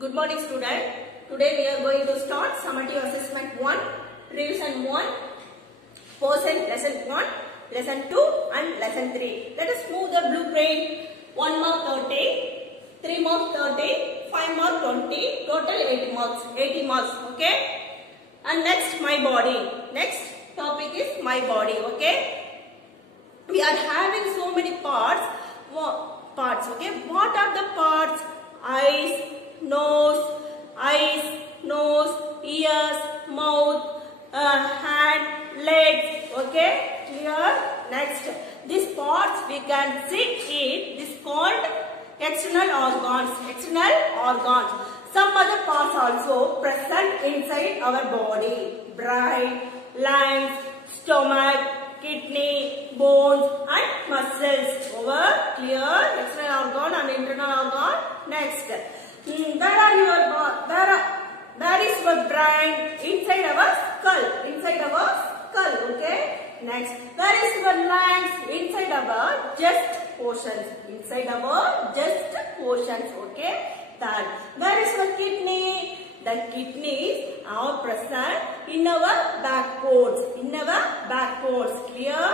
Good morning, student. Today we are going to start summative assessment 1, revision 1, portion lesson 1, lesson 2 and lesson 3. Let us move the blueprint. 1 mark 30, 3 mark 30, 5 mark 20, total 80 marks. 80 marks, okay? And next, my body. Next topic is my body, okay? We are having so many parts, okay? What are the parts? Eyes, nose, ears, mouth, hand, legs, okay? Clear? Next, these parts we can see it. This called external organs. External organs. Some other parts also present inside our body. Brain, lungs, stomach, kidney, bones and muscles. Over. Clear? External organ and internal organ. Next. Where is your brain? Inside our skull. Inside our skull. Okay. Next. Where is your lungs? Inside our chest portions. Inside our chest portions. Okay. Third. Where is your kidney? The kidneys are present in our backbones. In our backbones. Clear,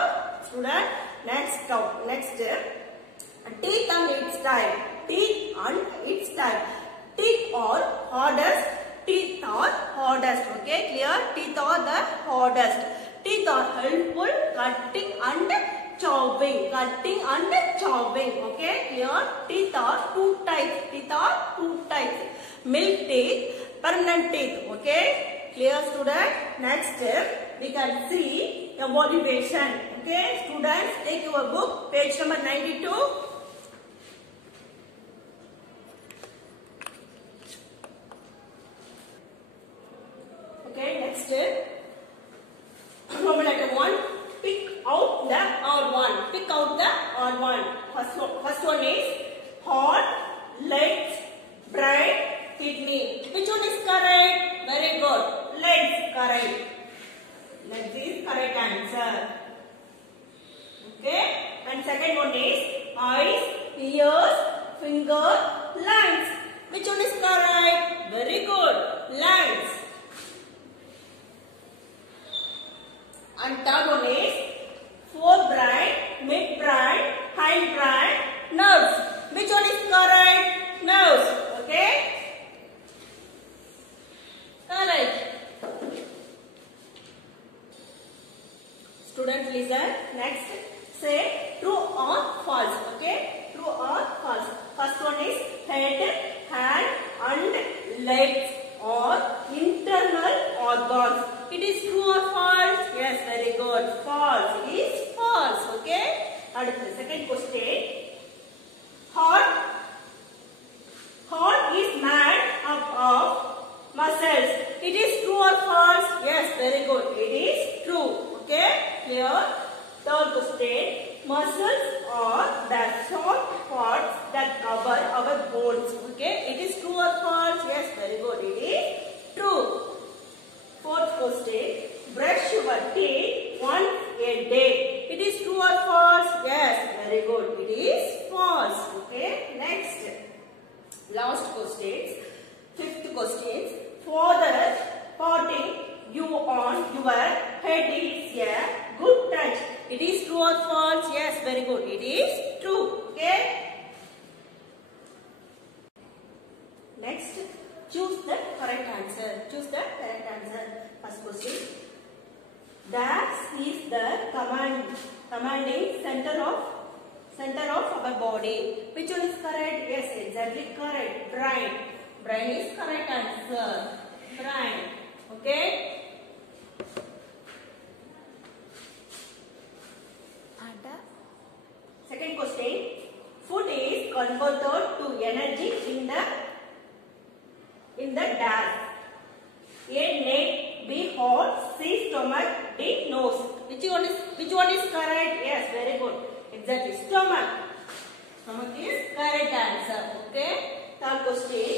student? Next. Teeth and its type. Teeth and its type. Teeth are hardest. Teeth are hardest. Okay, clear? Teeth are the hardest. Teeth are helpful cutting and chopping. Cutting and chopping. Okay, clear? Teeth are two types. Teeth are two types. Milk teeth, permanent teeth. Okay, clear, student? Next, we can see evaluation. Okay, students, take your book, page number 92. Okay, next, Roman letter 1, pick out the odd one. Pick out the odd one. First one is heart, legs, brain, kidney. Which one is correct? Very good. Legs, correct. Legs is correct answer. Okay. And second one is eyes, ears, finger, lungs. Which one is correct? Very good. Lungs. And third one is forebrain, midbrain, hindbrain, nerves. Which one is correct? Nerves. Okay. Correct. Students, listen. Next, say true or false. Okay. True or false. First one is head, hand and legs or internal organs. It is true or false? Yes, very good. False. It is false. Okay. And the second question. Heart is made up of muscles. It is true or false? Yes, very good. It is true. Okay. Clear? Third question. Muscles are the soft parts that cover our bones. Okay. It is true or false? Yes, very good. It is true. Fourth question. Brush your teeth once a day. It is true or false? Yes, very good. It is false. Okay. Next. Last questions. Fifth questions. Father patting you on your head is a good touch. It is true or false? Yes, very good. It is true. Okay. Next, choose the correct answer. Choose the correct answer. First question. That is the commanding center of our body. Which one is correct? Yes, exactly correct. Brain. Brain is correct answer. Brain. Okay. Second question. Food is converted to energy in the dash. A, neck, B, heart, C, stomach, D, nose. Which one is correct? Yes, very good. Exactly. Stomach. Stomach is correct answer. Okay. Third question.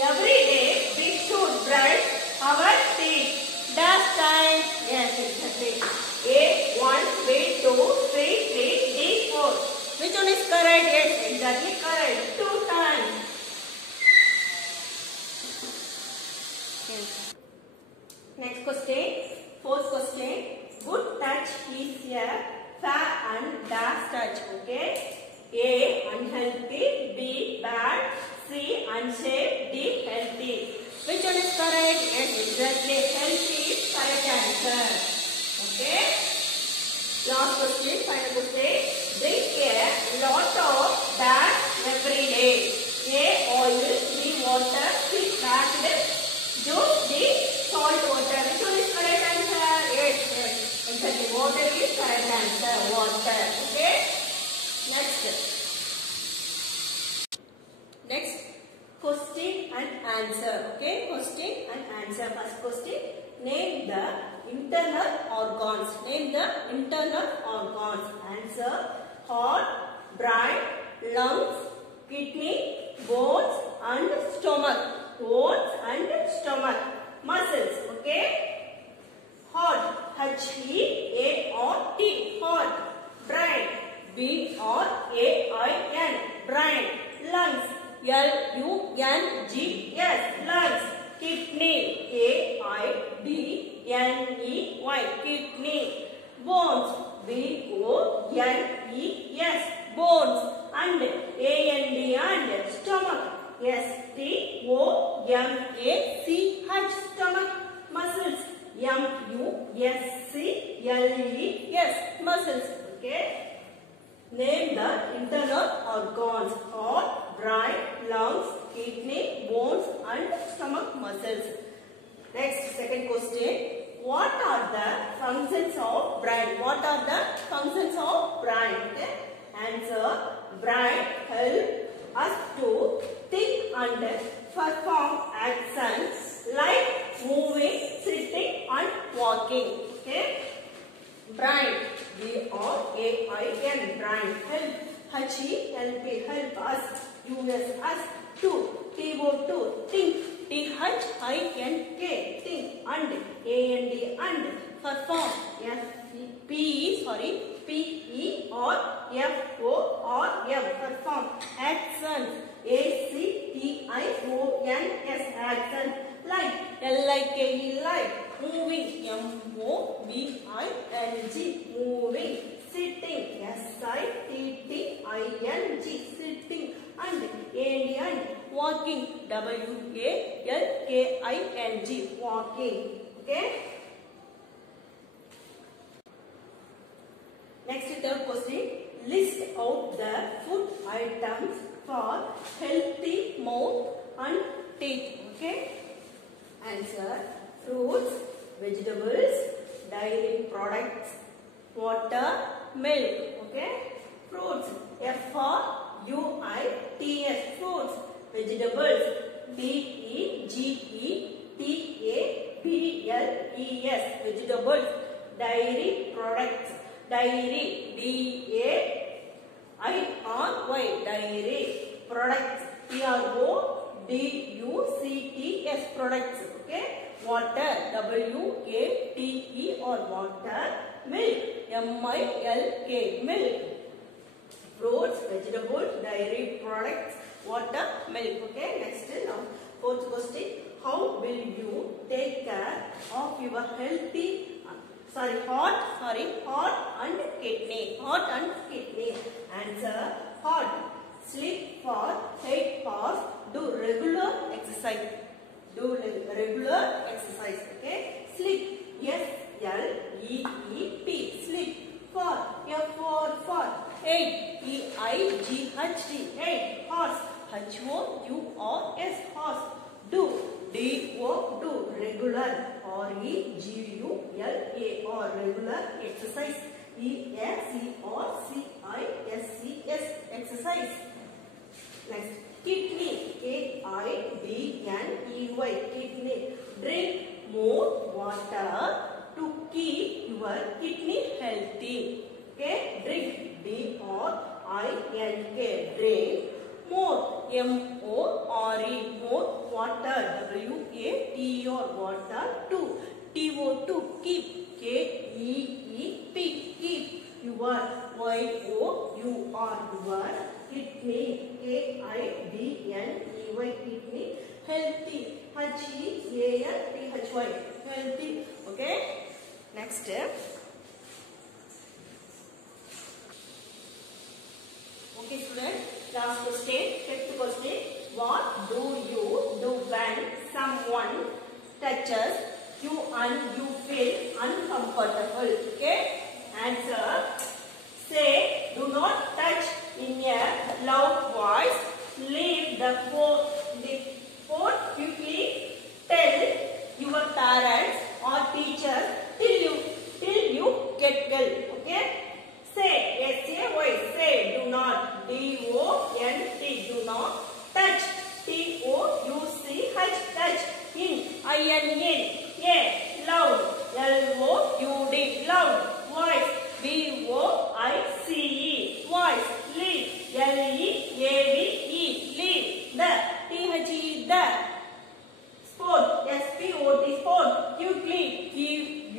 Every day we should brush our teeth. Dash time. Yes, exactly. A, 1, B, 2, 3, D, 4. Which one is correct? Yes, exactly correct. 2 times. Unsafe, D, healthy. Which one is correct? Yes, exactly. Healthy is correct answer. Okay. Last question, final question. Drink a lot of that every day. A, oil, B, water, C, packed juice, D, salt water. Which one is correct answer? Yes, yes. Exactly. Water is correct answer. Water. Okay. Next, question and answer. Okay, question and answer. First question, name the internal organs. Name the internal organs. Answer, heart, brain, lungs, kidney, bones and stomach. Bones and stomach. Muscles. Okay. Heart, H-E-A-R-T, heart. Brain, B-R-A-I-N, brain. Lungs, L-U-N-G-S, lungs. Kidney, K-I-D-N-E-Y, kidney. Bones, B-O-N-E-S, bones. And A-N-D, and stomach, S-T-O-M-A-C-H, stomach. Muscles, M-U-S-C-L-E-S, muscles. Okay. Name the internal organs: heart, brain, lungs, kidney, bones and stomach muscles. Next, second question. What are the functions of brain? What are the functions of brain? Okay. Answer, brain help us to think and perform actions like moving, sitting and walking. Okay. Brain, B-R-A-I-N, brain. Help, H-E-L-P, help us, U-S, us, to, T-O-2, think, T-H-I-N-K, think, and, A-N-D, and, perform, P-E-R-F-O-R-M, perform, action, A-C-T-I-O-N-S, action, like, L-I-K-E, like, moving, M-O-V-I-N-G, moving, sitting, S-I-T-T-I-N-G, sitting, and, A-N-D, and, walking, W-A-L-K-I-N-G, walking. Okay. Next, third question. List out the food items for healthy mouth and teeth. Okay. Answer, fruits, vegetables, dairy products, water, milk. Okay. Fruits, F-R-U-I-T-S, fruits. Vegetables, V-E-G-E-T-A-B-L-E-S, vegetables. Dairy products, dairy, D-A-I-R-Y, dairy products, P-R-O-D-U-C-T-S, products. Okay. Water, W-A-T-E, or water. Milk, M-I-L-K, milk. Fruits, vegetables, dairy products, water, milk. Okay. Next, now fourth question. How will you take care of your healthy heart and kidney? Heart and kidney. Answer, heart. Sleep for 8 hours. Do regular exercise. Do regular exercise. Okay. Sleep. S-L-E-E-P. Sleep. For. For. 8. E-I-G-H-T. 8. Horse. H-O-U-R-S. Horse. Do. D-O. Do. Regular. R-E-G-U-L-A-R. Regular exercise. E-S-E-R-C-I-S-C-S. Exercise. Next. Kidney. K-I-D-N-E-Y. Kidney. Drink more water to keep your kidney healthy. Okay. Drink. D-R-I-N-K. Drink more. M-O-R-E. More water. W-A-T-R. Water. To. T-O-2. Keep. K-E-E-P. Keep. Your. Y-O-U-R. Your kidney. K-I-D-N-E-Y. Kidney. Healthy. H-E-A-L-T-H-Y. Healthy. Okay. Next. Okay, students. Last question. Fifth question. What do someone touches you and you feel uncomfortable. Okay? Answer. Say, do not touch in a loud voice. Leave the phone quickly. Tell your parents or teachers till you get well. Okay? Say, S-A-Y, say, do not, D-O-N-T, do not, touch, T-O-U-C-H, touch, in, I-N-N, A, loud, L-O-U-D, loud, voice, V-O-I-C-E, voice, leave, L-E-A-V-E, leave, the, T-H-E, the, sport, S-P-O-T, sport, quickly, Q-U-I-C-K-L-Y,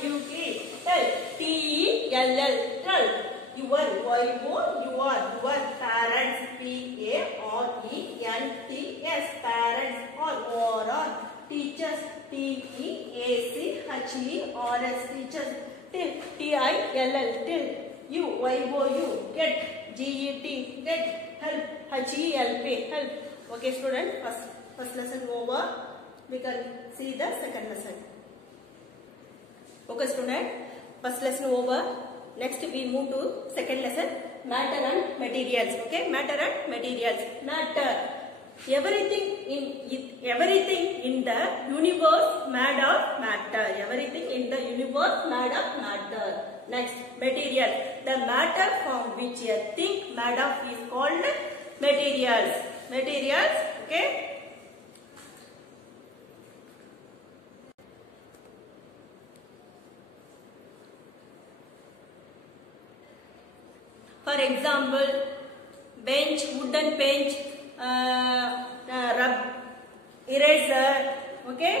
quickly, tell, T-E-L-L, tell, your parents, P-A-R-E-N-T-S, parents, or teachers, T-E-A-C-H-E-R-S, teachers, till, T-I-L-L, till, U-Y-O-U, get, G-E-T, get, help, H-E-L-P, help. Okay, student, first lesson over. We can see the second lesson. Okay, student, first lesson over. Next we move to second lesson, matter and materials. Okay, matter and materials. Matter. Everything in the universe made of matter. Everything in the universe made of matter. Next, material. The matter from which a thing made of is called materials. Materials. Okay. For example, bench, wooden bench, eraser. Okay.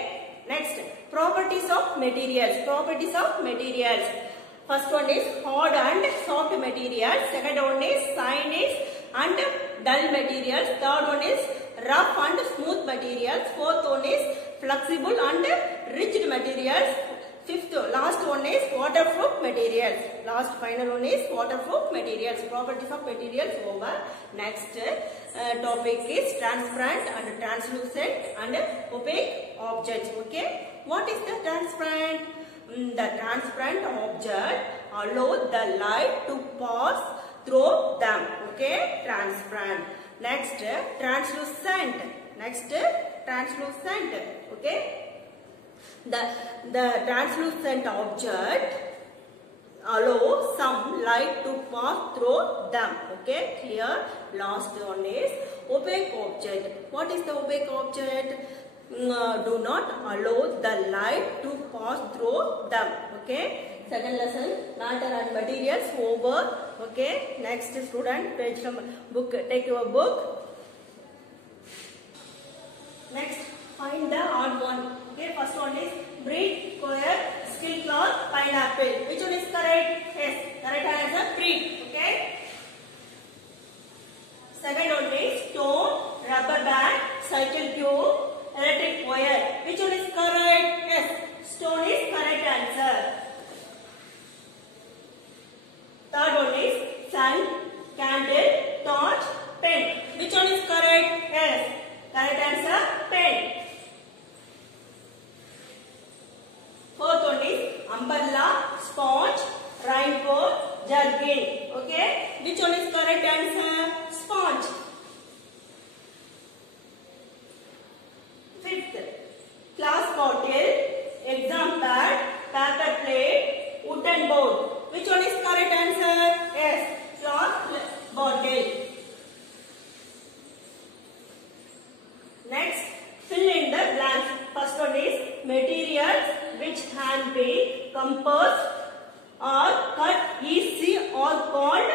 Next, properties of materials. Properties of materials. First one is hard and soft materials. Second one is shiny and dull materials. Third one is rough and smooth materials. Fourth one is flexible and rigid materials. Fifth, last one is waterproof materials. Last final one is waterproof materials. Properties of materials over. Next topic is transparent and translucent and opaque objects. Okay. What is the transparent? The transparent object allows the light to pass through them. Okay. Transparent. Next translucent. Next translucent. Okay. The translucent object allows some light to pass through them. Okay, clear. Last one is opaque object. What is the opaque object? Do not allow the light to pass through them. Okay. Second lesson, matter and materials over. Okay. Next, student, page number book. Take your book. Next, find the odd one. Okay, first one is breed, square, skill cloth, pineapple. Which one is correct? Yes, correct answer breed. Okay. Second one is stone, rubber band, cycle tube, electric wire. Which one is correct? Yes, stone is correct answer. Third one is sun, candle, torch, pen. Which one is correct? Yes, correct answer pen. Fourth one is umbrella, sponge, raincoat, jerkin. Okay. Which one is correct answer? Sponge. Fifth, glass bottle, exam pad, paper plate, wooden board. Which one is correct answer? Yes, glass bottle. Next, fill in the blanks. First one is materials which can be composed or cut easy or called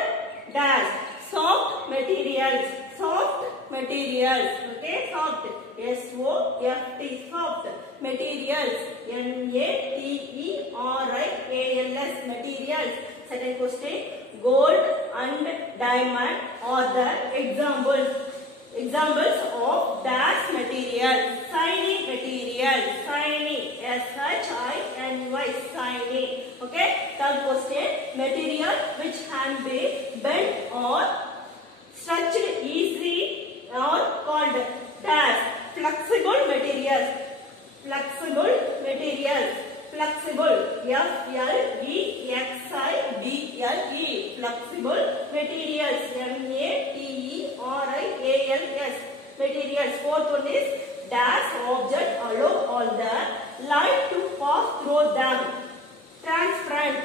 dash. Soft materials. Soft materials. Okay, soft. S-O-F-T. Soft materials. M-A-T-E-R-I-A-L-S. Materials. Second question. Gold and diamond are the examples of dash material. Shiny material. Shiny. S-H-I-N-Y. Shiny. Okay. Third question. Material which can be bent or stretched easy or called dash. materials. Flexible materials. Flexible. F-L-E-X-I-B-L-E. Flexible materials. M-A-T-E-R-I-A-L-S. Materials. Fourth one is dash object allow all the light to pass through them. Transparent.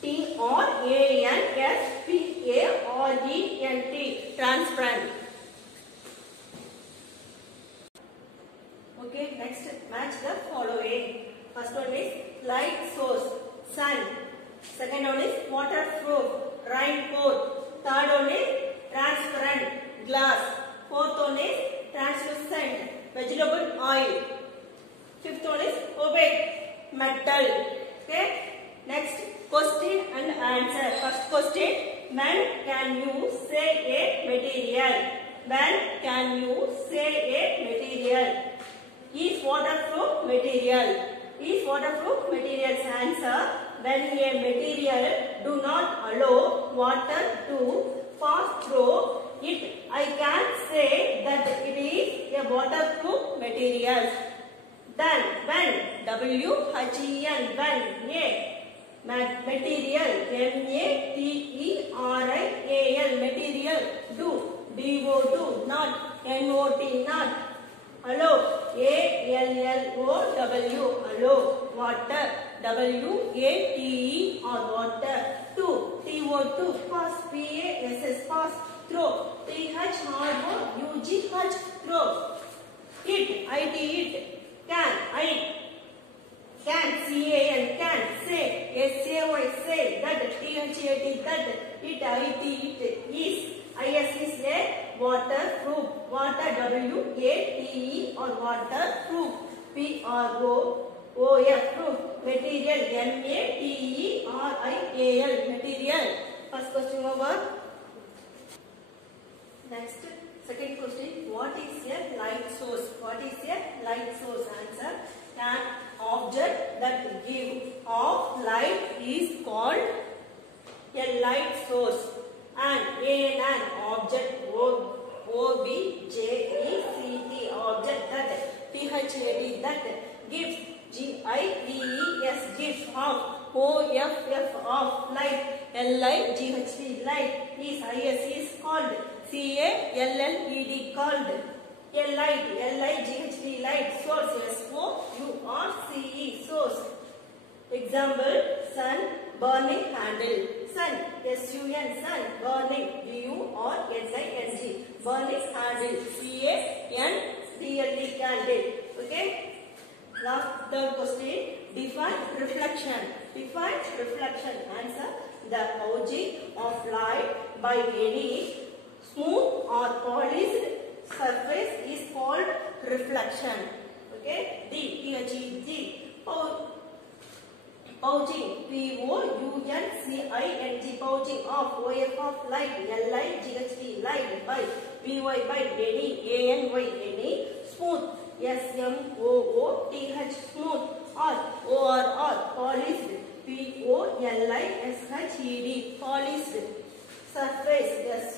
T-R-A-N-S-P-A-R-E-N-T. Transparent. Okay, next match the following. First one is light source, sun. Second one is waterproof, raincoat. Third one is transparent, glass. Fourth one is translucent, vegetable oil. Fifth one is opaque, metal. Okay. Next question and answer. First question: when can you say a material? When can you say a material? Is waterproof material. Is waterproof material's answer: when a material do not allow water to pass through it, I can say that it is a waterproof material. Then when, W-H-E-N, when, a material, M-A-T-E-R-I-A-L, material, do, D-O-Do, not, N-O-T, not, allow, A-L-L-O-W, allow, water, W-A-T-E, or water, to, T-O-2, pass, P-A-S-S, pass, throw, T-H-R-O-U-G-H, throw, it, I-T, it, can, C-A-N, can, say, S-A-Y, say, that, T-H-A-T, that, it, I-T, it, is, I-S is a waterproof, water, W-A-T-E, or waterproof, P-R-O-O-F, proof, material, M-A-T-E-R-I-A-L, material. First question over. Next, second question: what is a light source? What is a light source? Answer: an object that gives off light is called a light source. And an object, O-B-J-E-C-T, object that, P-H-A-D, that gives, G-I-V-E-S, gives off, O-F-F, off, light, L-I-G-H-T, light, is, I-S is called, C-A-L-L-E-D, called, a light, L-I-G-H-T, light, source, S-O-U-R-C-E, source. Example: sun, burning handle. Sun, S-U-N, sun, burning, B-U-R-S-I-N-G, burning handle, C-A-N-D-L-E, candle. Okay. Last, third question: define reflection. Define reflection. Answer: the causing of light by any smooth or polished surface is called reflection. Okay. D, P-H-E-G, pouching, P-O-U-N-C-I-N-G, pouching of, O-F of light, L-I-G-H-T, light, by, B-Y, by, any, A-N-Y, any, smooth, S-M-O-O-T-H, smooth, or, O-R-R, polished, P-O-L-I-S-H-E-D, polished, surface,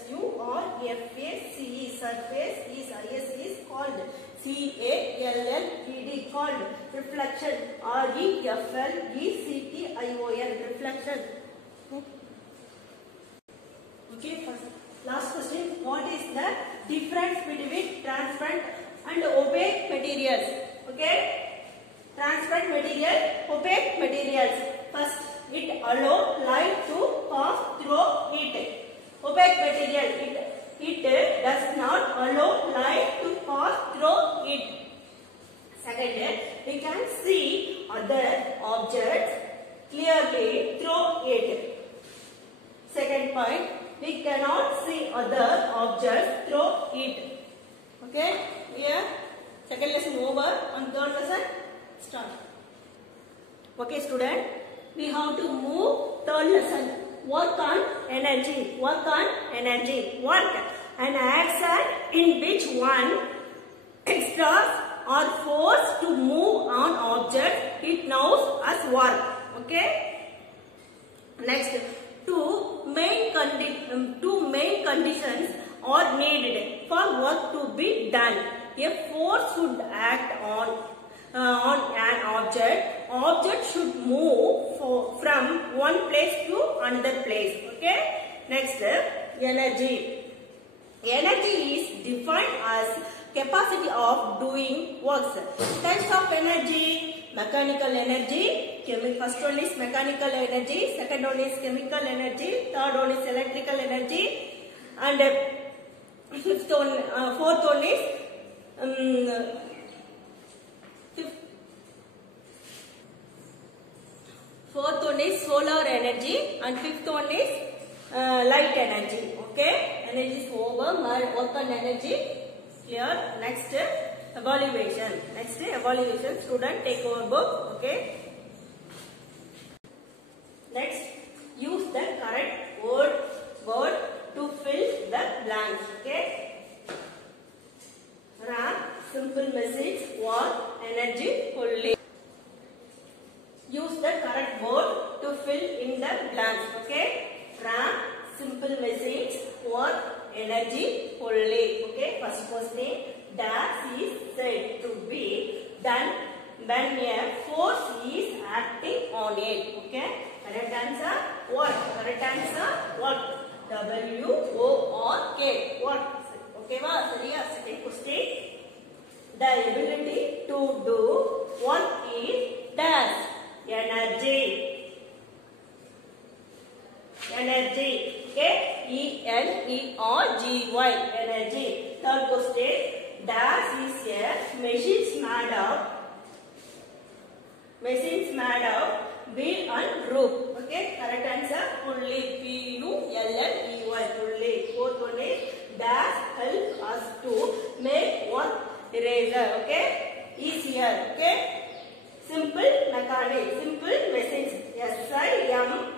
S-U-R-F-A-C-E, surface, is, I-S is called, C-A-L-L-E-D, called, reflection, R-E-F-L-E-C-T-I-O-N, reflection. Okay, last question: what is the difference between transparent and opaque materials? Okay, transparent material, opaque materials. First, it allows light to pass through it. Opaque material, it does not allow light to pass through it. Second, we can see other objects clearly through it. Second point, we cannot see other objects through it. Okay, here second lesson over and third lesson start. Okay, student, we have to move third lesson. Work on energy. Work on energy. Work. An action in which one exerts or forced to move on object, it knows as work. Okay. Next, two main conditions are needed for work to be done. A force should act on an object. Object should move from one place to another place. Okay. Next, energy. Energy is defined as capacity of doing works. Types of energy: mechanical energy. First one is mechanical energy. Second one is chemical energy. Third one is electrical energy. And fourth one is fourth one is solar energy, and fifth one is light energy. Okay, energy is over. Work on energy. Clear. Next, evaluation. Next, evaluation. Student, take over book. Okay. Next, use the correct word to fill the blanks. Okay. RAM, simple message, work, energy, fully. Use the correct word to fill in the blanks. Okay. RAM, simple message, work, energy, fully. Okay. First question: dash is said to be done when a force is acting on it. Okay. Correct answer, what? Correct answer, what? W-O-R-K. What? Okay, ma? Second question. The ability to do what is dash? Energy. Energy. Okay. E-N-E-R-G-Y. Energy. Third question. Dash is a machines made of wheel and rope. Okay, correct answer, pulley. P-U-L-L-E-Y, pulley. Fourth one is dash help us to make one eraser. Okay, easier. Okay, simple mechanic, simple machines. S-I-M-P-L-E,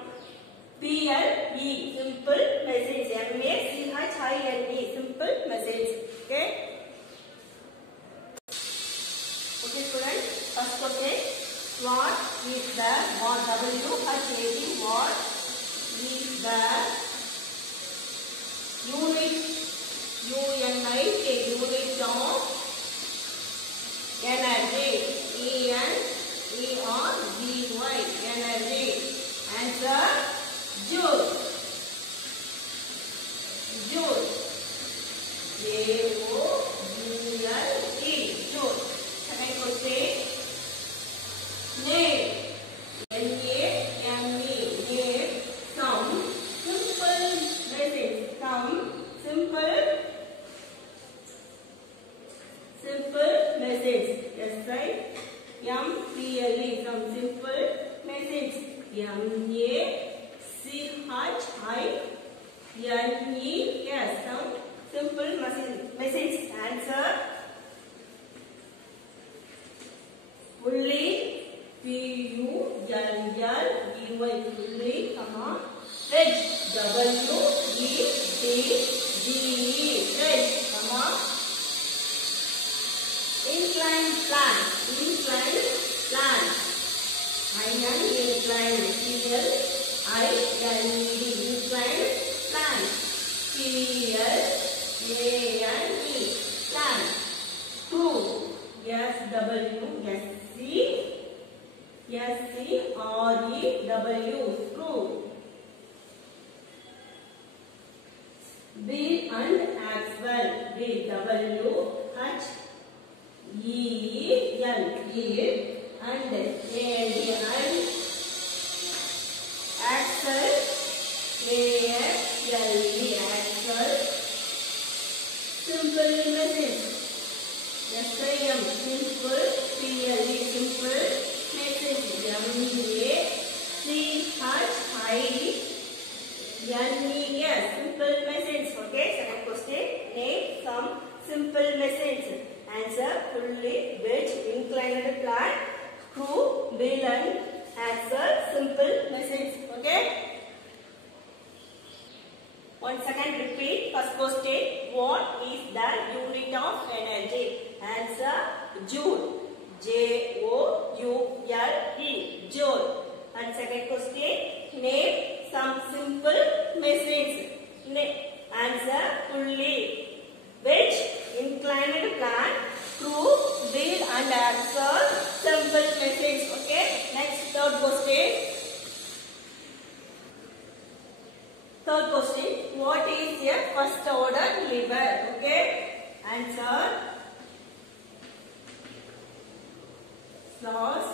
simple machines. M-A-C-H-I-N-E, simple machines. Okay. Okay, students. First question. What is the W-H-A-T? What is the unit? U-N-I-T, unit of energy. E-N-E-R-G-Y, energy. Answer: joule. Joule. J-O-U-L-E, joule. Second question. Name. N-A-M-E. Name some simple message. Some simple message. Yes, right? M-P-L-E. Some simple message. M-A-C-H-I-N-E. Yes, some simple message. Answer: fully. P-U-L-L-E-Y, fully, wedge. W-E-D-G-E, wedge, inclined plane. Inclined plane. I-N, inclined. P-L-I-N-E-D, inclined plane. P-L-A-N-E, plane. Screw. S-W-S-C. S-C-R-E-W, screw. Wheel and axle. W-H-E-L, wheel, and A-N-D, axle. A-X-L-E, axle. Simple message. S-I-M, simple. P-L-E, simple. Message. M-A-C-H-I-N-E-S, simple message. Okay, second question. Name some simple message. Answer: fully, wedge, inclined plane, screw, wheel and axle. Simple message. Okay. Once again repeat. First question. What is the unit of energy? Answer: joule. J-O-U-L-E, joule. And second question. Name some simple message. Answer: fully, wedge, inclined plane, Answer. Clause.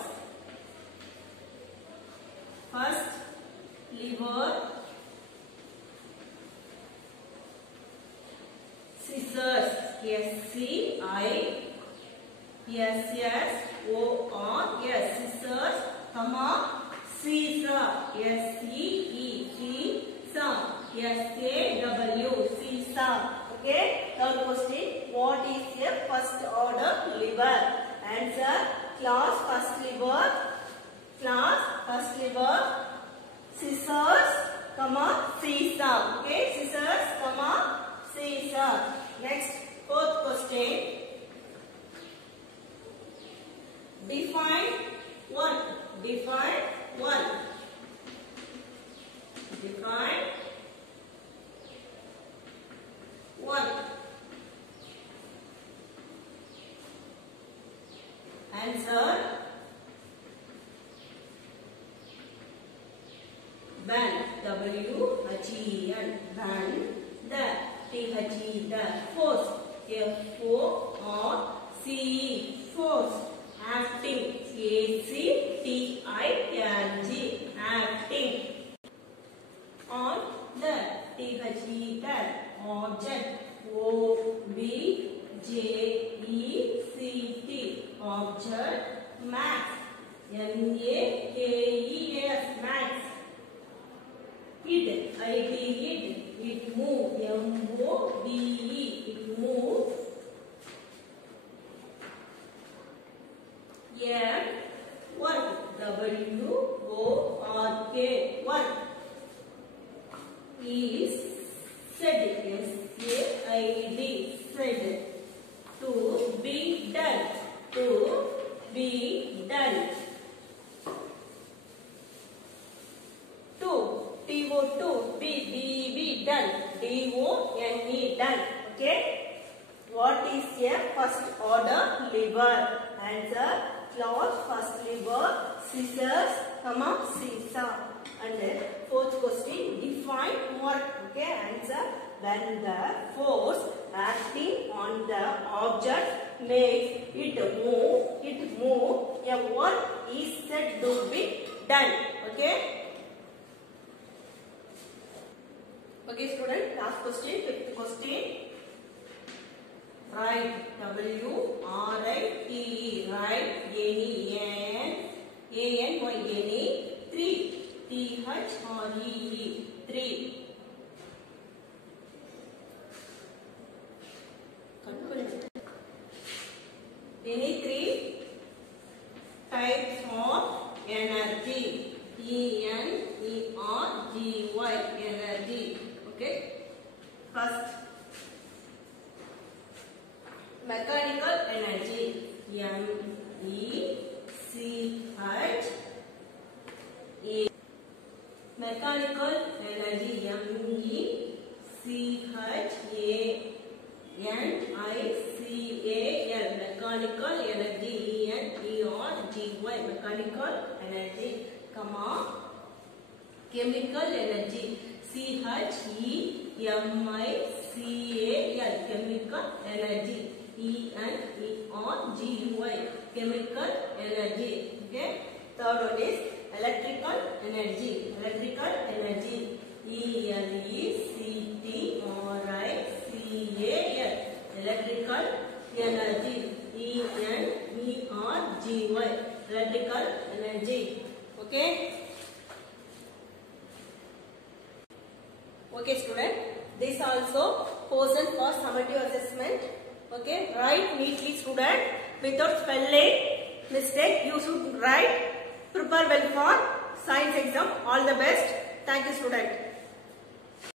First lever. Scissors. S-C-I-S-S-O-R-S. Scissors, comma, seesaw. S-E-E-C-Saw. S-A-W. Seesaw. Okay. Third question. What is a first order lever? Answer. Clause first lever. Clause first lever. Scissors, comma, seesaw. Okay. Scissors, comma, seesaw. Next, fourth question. Define one. Define one. Define one. Answer. When. W-H-E-N. When. The. T-H-E. The. Force. F-O-R-C-E. Force. Acting. A-C-T-I-N-G. Acting. On the. T-H-E. The. Object. O-B-J-E-C-T. Object. Max. M-A-K-E-S. Max. Id. I-D. Id. It move. M-O-V-E. It move. M. 1. W-O-R-K. 1. Is said. S-A-I-D. Said. To be done. To be done. 2. T-O-2. Be done. D-O-N-E. Done. Okay. What is a first order lever? Answer. Clause first lever. Scissors, comma, seesaw. And then fourth question. Define work. Okay. Answer. When the force acting on the object makes it move. A work is said to be done. Okay. Okay, student. Last question. Fifth question. Write. W-R-I-T-E. Write N-A-N-Y. Any. 3. T-H-R-E-E. 3. Any 3 types of energy. E-N-E-R-G-Y. Energy. Okay. First, mechanical energy. M-E-C-H-A. Mechanical energy. M-E-C-H-A-N-I-C-A-L. Mechanical energy. E-N-E-R-G-Y. Mechanical energy. Comma. Chemical energy. C-H-E-M-I-C-A-L. Chemical energy. E-N-E-R-G-Y. Chemical energy. Okay. Third one is electrical energy. Electrical energy. E-L-E-C-T-R-I-C-A-L. Electrical energy. E-N-E-R-G-Y. Electrical energy. Okay. Okay, student. This also posed for summative assessment. Okay. Write neatly, student, without spelling mistake. You should write. Prepare well for science exam. All the best. Thank you, student.